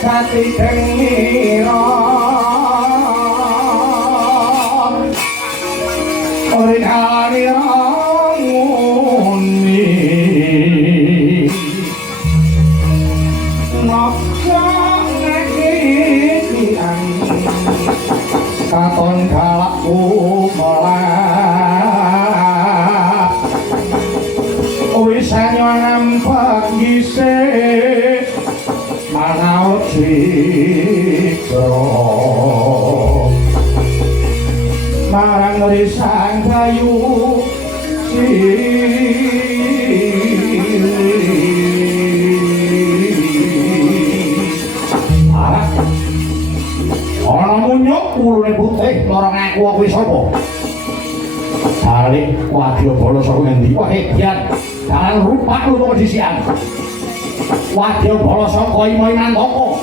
jati dengira ori kalani nguni noksa nekian katon galakku melah wis nyampak gisik manau cikro marang risang kayu ana munyuk ulune putih lorong aku kuwi sapa balik wadya bala saka ngendi wae dian dalan rupak lu disian wadya bala saka imo-iman toko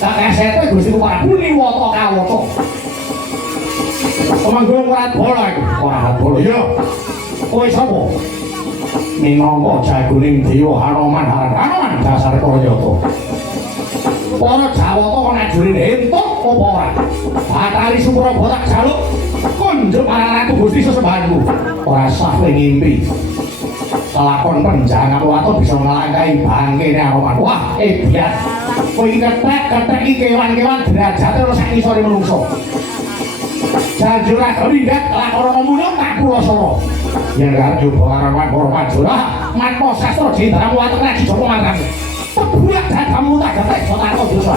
tak esete Gusti Prabu niwata kawata Pemanggung warat bola itu warat bola ya kowe sapa minangka jagoning dewa Hanoman dasar Kayata para Jawata ana jurine entuk apa ora Bathari Supraba tak jaluk kunjuk marang Ratu Gusti sesembahanku ora sah ngimpi lakon penjangan wato bisa ngelangkai bangkene Hanoman wah biar kowe iki ketek kewan-kewan derajate ora sak isore menungso Jajura kelindat lakoran munyuk tak purasara yen karjo balaran para pajura matma sastra jenderal watek lagi Joko marang pebuyak dadamu tak getek sotarko dosa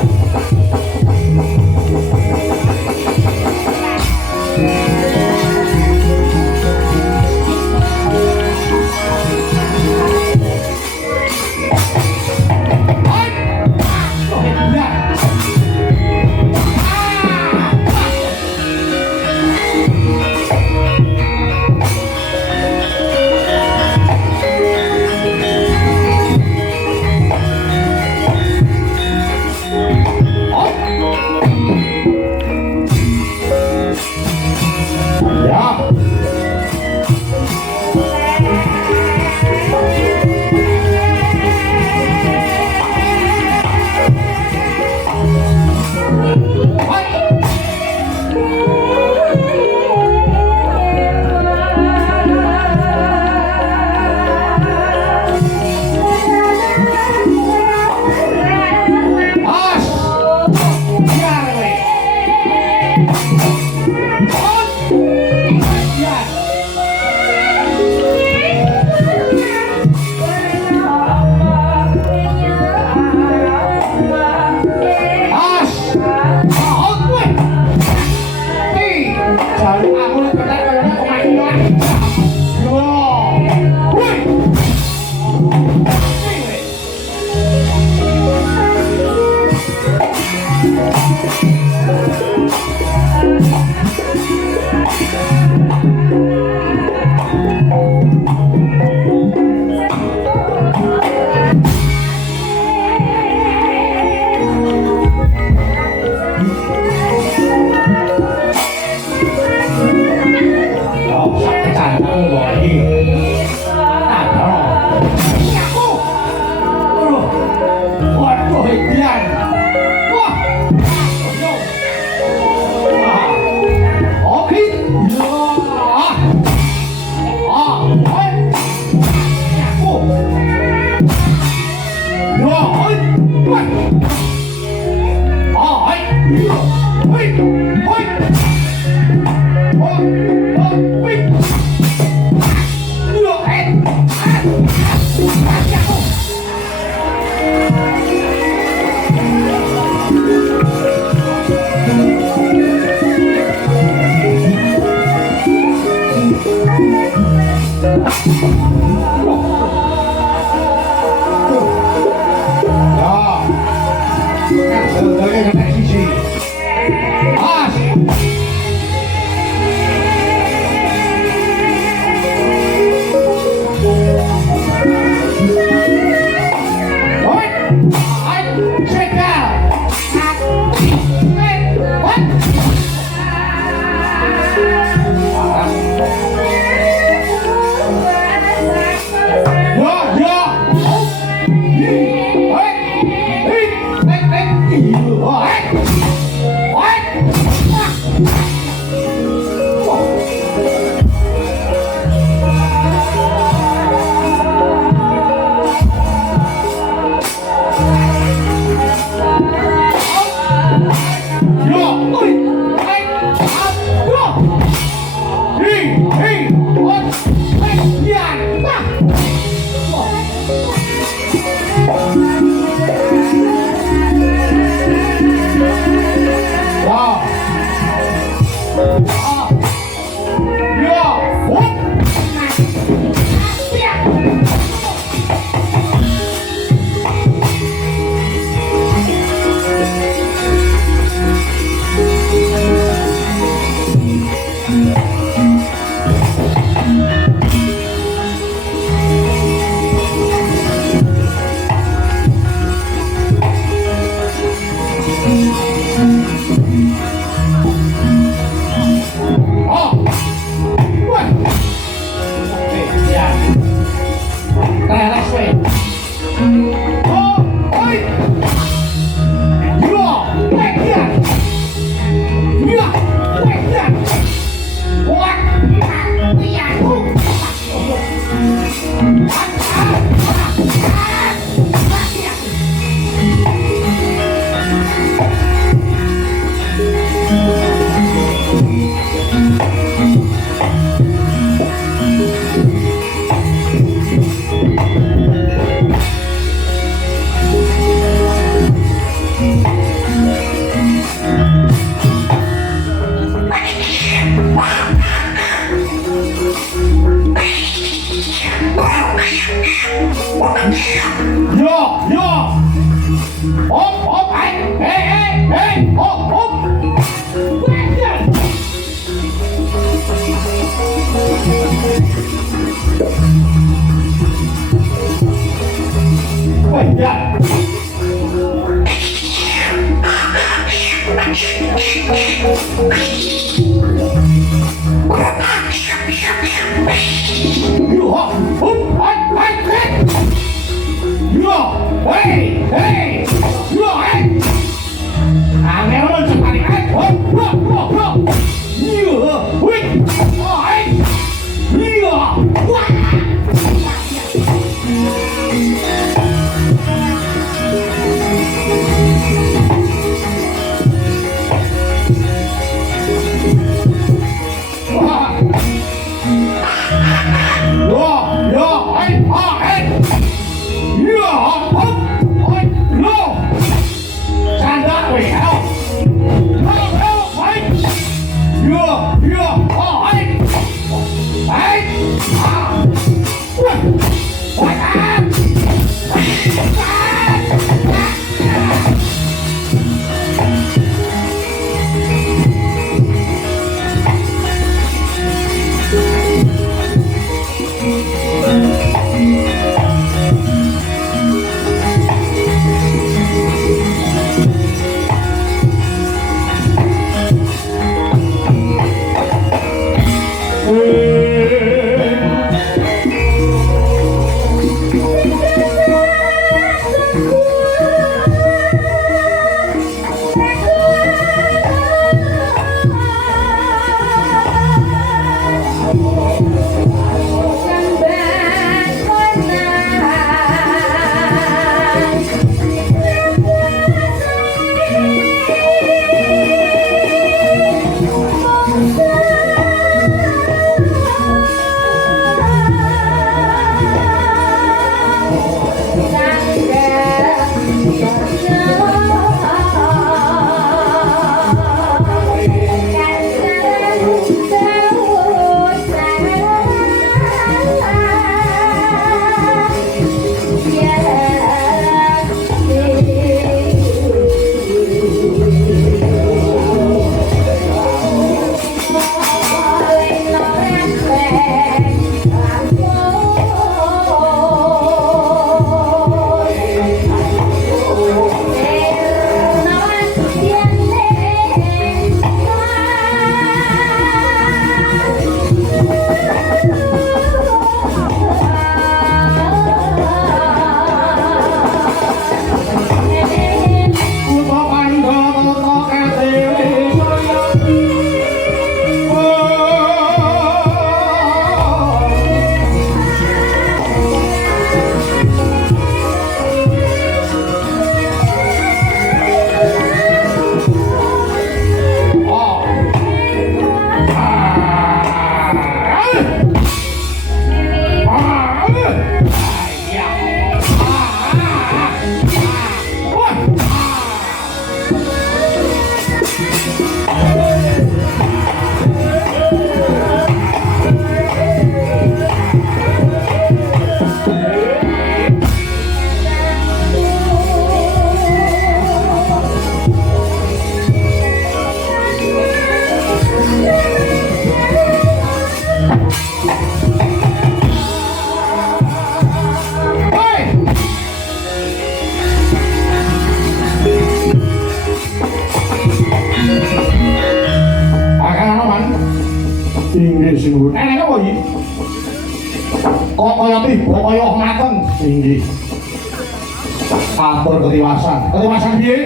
Ketiwasan piye?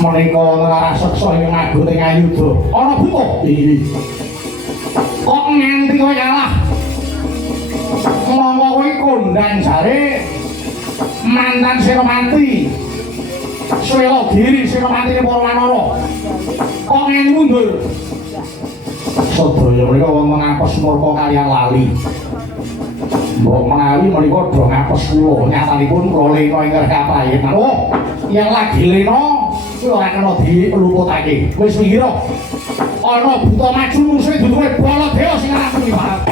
Menika ngraseksa ing magut ing ayuda. Ana butuh iki. Kok nganti kowe kalah? Monggo kowe kondang jare mantan Senopati. Swela diri Senopatine para Wanara. Kok nganti mundur? Sedaya menika wonten apes murka kaliyan lali. Mbok menawi menika do ngapes kula nyatanipun kula lena ing kapayen. Oh, yang lagi lena kuwi ora kena diluputake. Wis ngira ana buta maju musuhe duduhe Baladewa sing aran kuwi, Pak.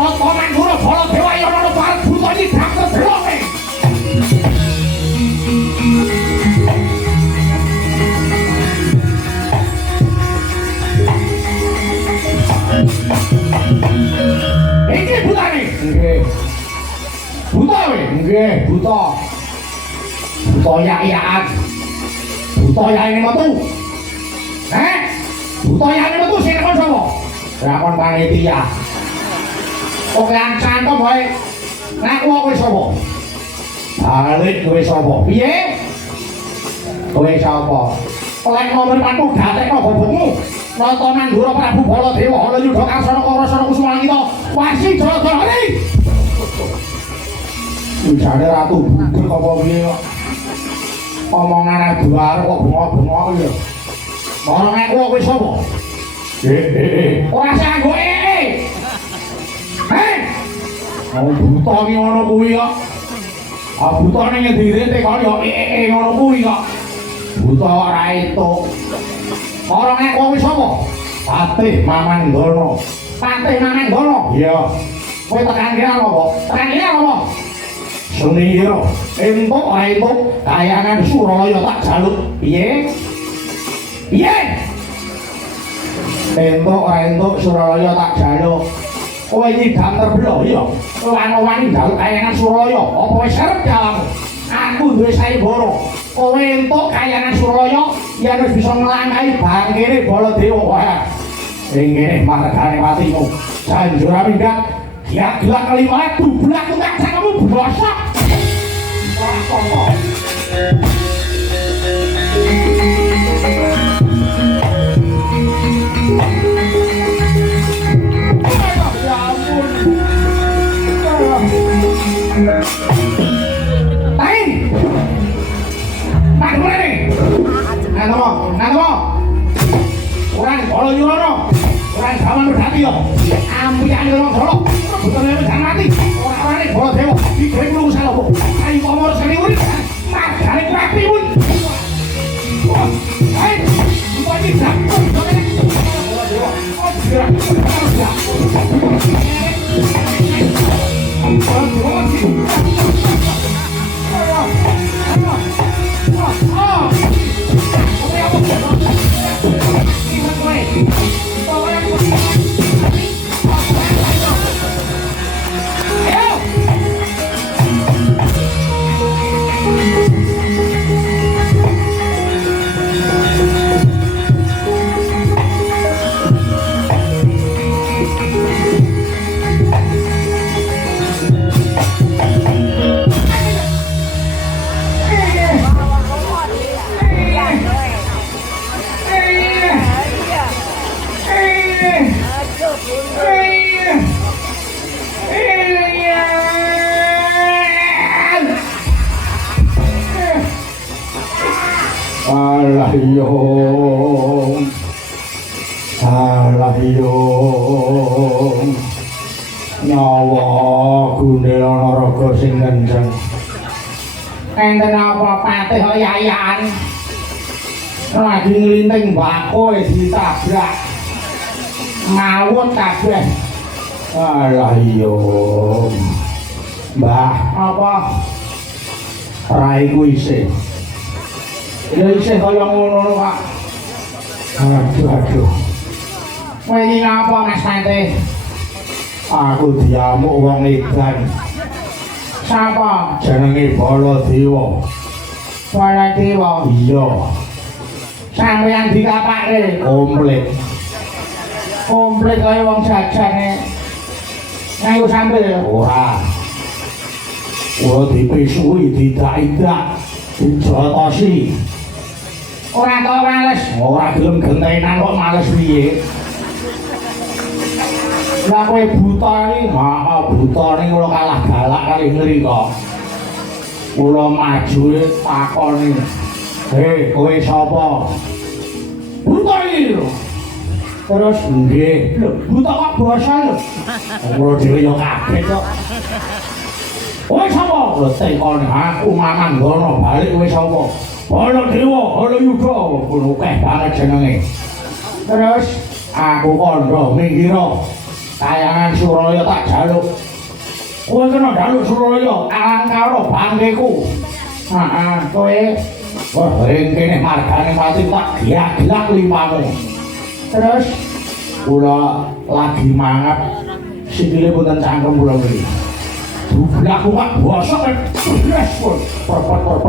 Soto Mandura Bala Dewa Yono Barat Buta nyidhak kedhelonge. Iki butane. Nggih. Buta we? Nggih, buta. Buta yak-yakan. Buta yaene metu. Buta yaene metu sing kon sapa? Lakon panitia. Kok lancan to bae. Nek kowe sapa? Balik kowe sapa? Piye? Kowe sapa? Lek nomor patu gatekno bobotmu. Nata Mandura Prabu Baladewa ana yudha karsana Karasana Kusumangita. Wasi Jayadara. Jane ratu buder apa piye kok. Omongane duar kok bengok-bengok ya. Ora nek kowe sapa? Ora sanggo buta ki ngono kuwi kok. Butane ngendi-endi kok ya ngono kuwi kok. Buta ora entuk. Ora nek kowe sapa? Patih Mamandana. Patih Mamandana? Iya. Kowe tekan kene apa? Tekan kene apa? Sunira, entuk ora entuk kayangan Suralaya tak jaluk. Piye? Piye? Entuk ora entuk Suralaya tak jaluk. Kowe iki gak terbelo ya. Wani jaluk kayangan Suralaya. Apa wis arep jawabmu? Aku duwe sayembara. Kowe entuk kayangan Suralaya, yen wis bisa nglangkai bangkene Baladewa wae. Ing kene margane patimu. Janjur minggat. Ya gelak kelima dublak tukang kamu bosok. Ora apa-apa. Orang Solo Yurono, orang Jawa Nurhati yo. Ampian orang Solo, betulnya jangan mati. Orang-orang ini Baladewa, dikirim lu salah bu. Ayo komor seliwuri, margane kuati pun. Ayo, lupa ini jatuh. Baladewa, oh gerak, harus jatuh. Salah yung nyawa gundel naraga sing kenceng. Enten apa patih yayan lagi nglinting bako ditabrak mawut kabeh. Alah yung Mbah apa raiku isih ya isih kaya ngono Pak. Aduh. Kowe iki ngapa Mas Pante? Aku diamuk wong edan. Sapa? Jenenge Baladewa. Baladewa? Iya. Sampeyan dikapake komplit. Komplit kaya wong jajane. Nganggo sambel ora. Ora dipisuhi, didak-idak, dijotosi. Ora tau males, ora gelem gentenan kok males piye. Lah kowe buta iki, buta ning kula kalah galak kali ngeri kok. Kula maju takoni. Hei, kowe sapa? Buta iki. Terus nggih, lho buta kok basa lho. Kula dhewe yo kaget kok. Kowe sapa? Lho tekon aku Mamandana balik kowe sapa? Baladewa, Halayudha, kono akeh banget jenenge. Terus aku kandha minggir. Kayangan Suraya tak jaluk. Kowe kena jaluk Suraya alang karo bangkeku. Heeh, kowe wah ring kene margane pati tak giak-giak limamu. Terus kula lagi mangat sikile boten cangkem kula mriki. Bublak kuat bosok yes pun. Perpot.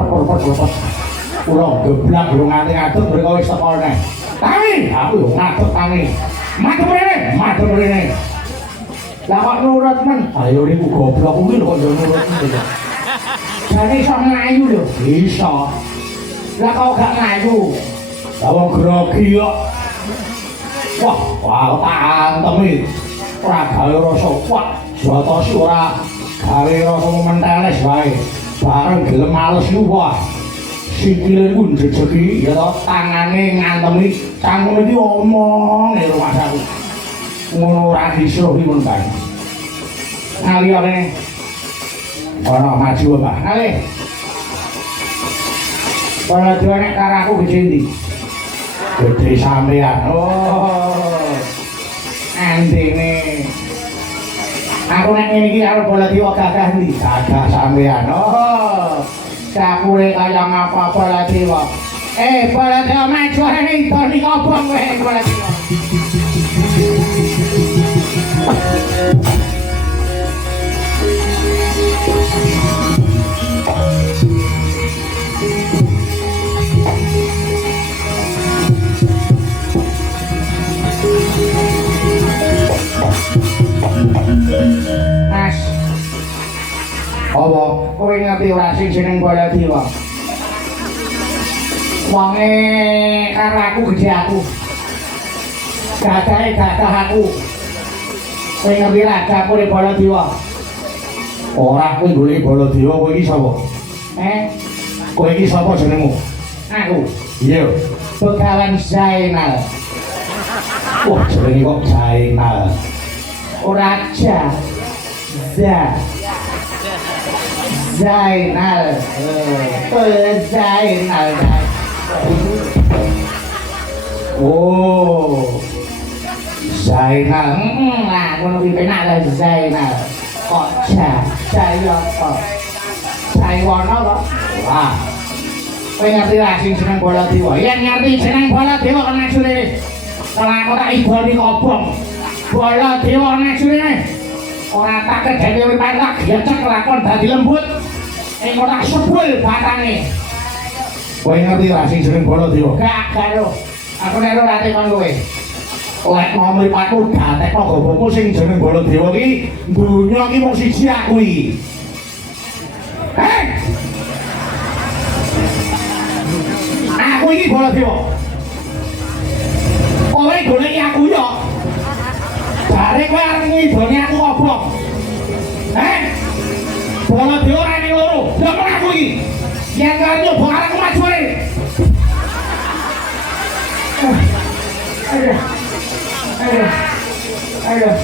Kula geblak durung nganti-ngadeg mriko wis teko neh. Tangi, aku yo ngadeg tangi. Madhep rene. Lah kok nurut men? Ayo niku goblok kuwi lho kok yo nurut men. Jane iso mlayu lho. Iso. Lah kok gak mlayu? Lah wong grogi kok. Wah, tantemi. Ora gawe rasa kuat. Jotosi ora gawe rasa menteles wae. Bareng gelem males ku wah. Sikile ku njejeki ya to tangane ngantemi cangkem iki omong e rumah aku. Ngono ora disuruh iki mun kae. Ali kene. Ono maju apa? Ali. Kalau dhewe nek karo aku gede ndi? Gede sampean. Oh. Andene. Aku nek ngene iki karo bola diwa gagah ndi? Gagah sampean. Oh. Kapure kaya ngapa bola diwa. Bola diwa maju rene itu ning kobong kowe bola diwa. Mas, apa? Kowe ngerti ora sing jeneng bola diwa? Wonge karo aku gede aku. Gagahe gagah aku. Kowe ngerti ra capure bola diwa? Ora kowe golek bola diwa kowe iki sapa? Kowe iki sapa jenengmu? Aku. Iya. Begawan Zainal. Wah, jenenge kok Zainal. Ora aja. Zainal. Zainal. Oh. Zainal. Lah, ngono kuwi penak lah Zainal. Kok Jaya kok. Jaiwana kok. Wah. Kowe ngerti ra sing jeneng bola diwa? Yen ngerti jeneng bola diwa kena sure. Kalau aku tak iboni kobong. Bola diwa kena sure. Ora tak kedhewe wae tak gecek lakon dadi lembut. Engko tak sebul batange. Kowe ngerti ra sing jeneng bola diwa? Gak karo. Aku nek ora tekon kowe. Lek mau mripatku gatekno gobokmu sing jeneng bola diwa iki, dunya iki mung siji aku iki. Aku iki bola diwa. Kowe goleki aku yo. Bare kowe arep ngidoni aku goblok. Bola diwa ora ning loro. Lah kok aku iki. Yen karo nyoba arek maju ae. Aduh.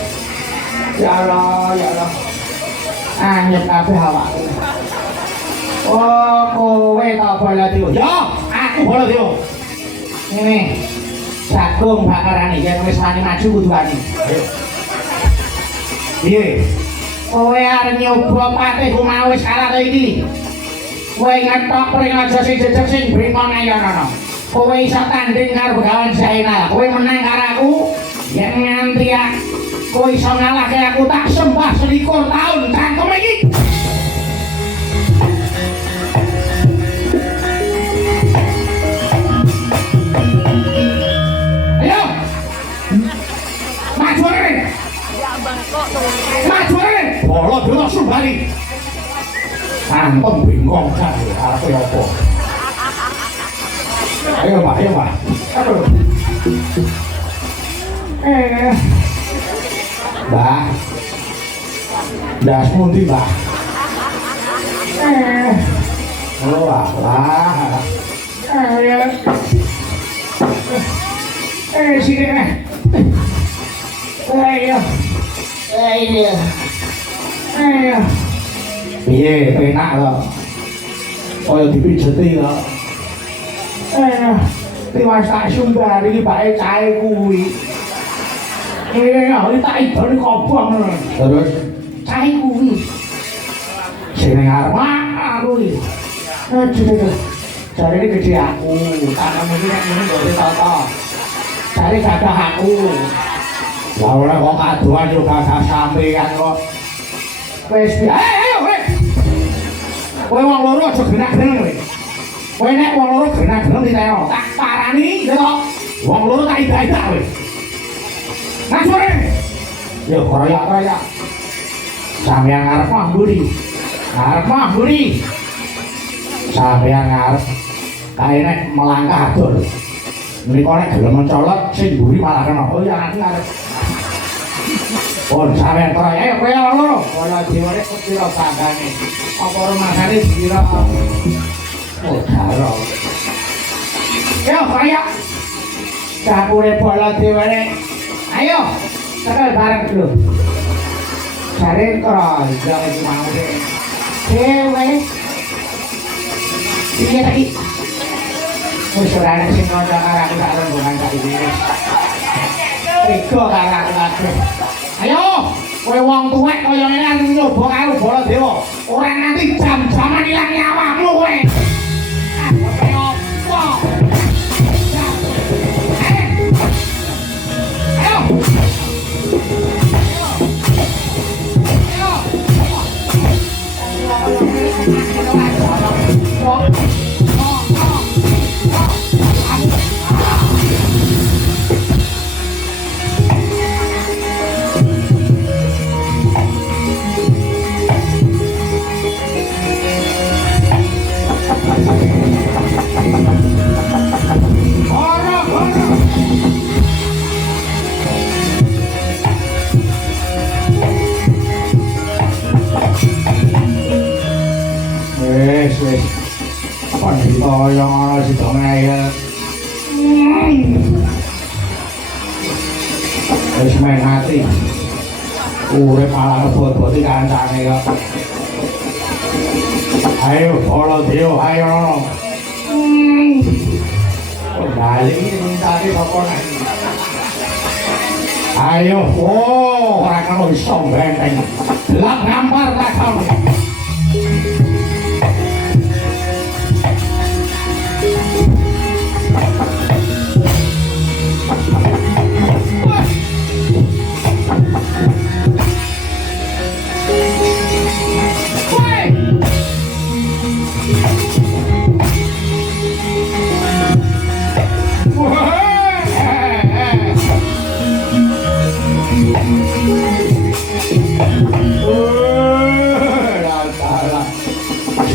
Ya Allah. Anyep kabeh awakku. Oh, kowe tak bola diwa. Yo, aku bola diwa. Ngene. Jagung bakarane yen wis wani maju kudu wani. Ayo. Piye? Kowe arep nyoba patihku mau wis kalah to iki. Kowe ngetok ring aja sing jejeg sing bringkong ayo nono. Kowe iso tanding karo Begawan Zainal. Kowe menang karo aku. Yen nganti kowe iso ngalahke aku tak sembah 21 tahun cangkem iki. Ayo. Maju rene. Bola diwa sumbali. Santem bingkong kan arepe opo? Ayo Pak. Aduh. Mbah. Das pundi, Mbah? Oh, alah. Ya. Sini. Ayo. Piye, penak to. Kaya dipijeti to. Tiwas tak sumbari iki bae cahe kuwi. Ini tak idoni kobong. Terus cai kuwi. Sing arep kuwi. Aduh. Jare iki gede aku. Tangan iki nek ngene kok ditata. Jare gadah aku. Lah ora kok kaduan yo gadah sampeyan kok. Wis ayo wis. Kowe wong loro aja gerak-gerak kowe. Kowe nek wong loro gerak-gerak diteno, tak parani lho. Wong loro tak idak-idak kowe. Nasore. Yo kroyak-kroyak. Sampeyan arep mburi. Arep mburi. Sampeyan arep kae nek melangkah adur. Menika nek gelem mencolot sing mburi malah kena. Oh ya aku arep. Pun sampeyan kroyak ayo kowe loro. Kaya diwane kira sandane. Apa rumasane dikira. Oh karo. Yo kroyak. Capure bola diwane. Ayo, tekan bareng dulu. Cari kerol, jangan mau deh. Dewe, iya tadi. Musuhnya sih ngajak aku tak rombongan tadi ini. Ego karena aku. Ayo, kowe wong tuwek kaya ngene nyoba karo bola dewa. Ora nanti jam-jaman ilang nyawamu kowe. Ayo, wong. Wis pandhita yang ana sidang ngayel wis main hati urip ala bot-boti kancane kok ayo bola dewa ayo bali tadi apa ayo ora kena iso benteng lak ngampar tak kamu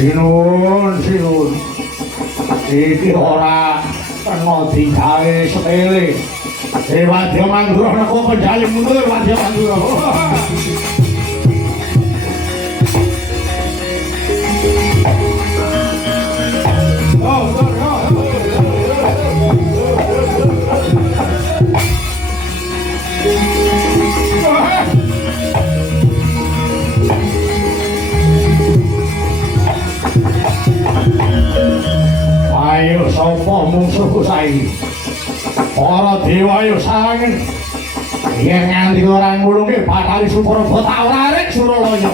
Sinun iki ora kena digawe sepele Wadya Mandura nek penjali mundur Wadya Mandura ayo sapa musuhku saiki para dewa ayo sangen yen nganti ora ngulungi Bathari Suprabata ora arek Suralaya